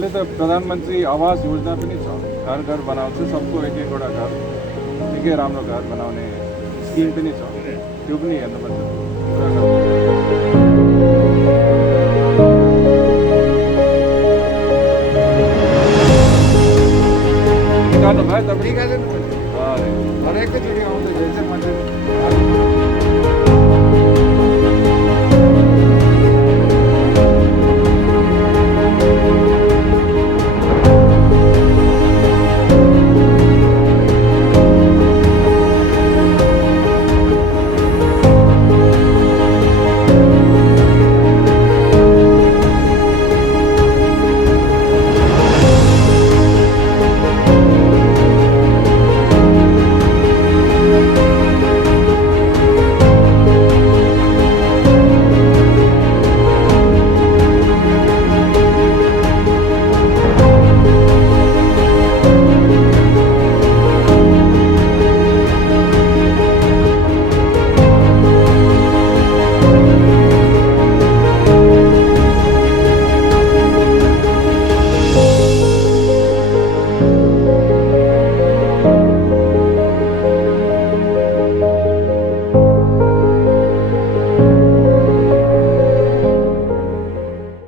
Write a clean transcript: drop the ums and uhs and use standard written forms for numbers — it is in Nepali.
अहिले त प्रधानमन्त्री आवास योजना पनि छ, घर घर बनाउँछ, सबको एक एकवटा घर, निकै राम्रो घर बनाउने स्किम पनि छ, त्यो पनि हेर्नुपर्छ। भयो तपाईँ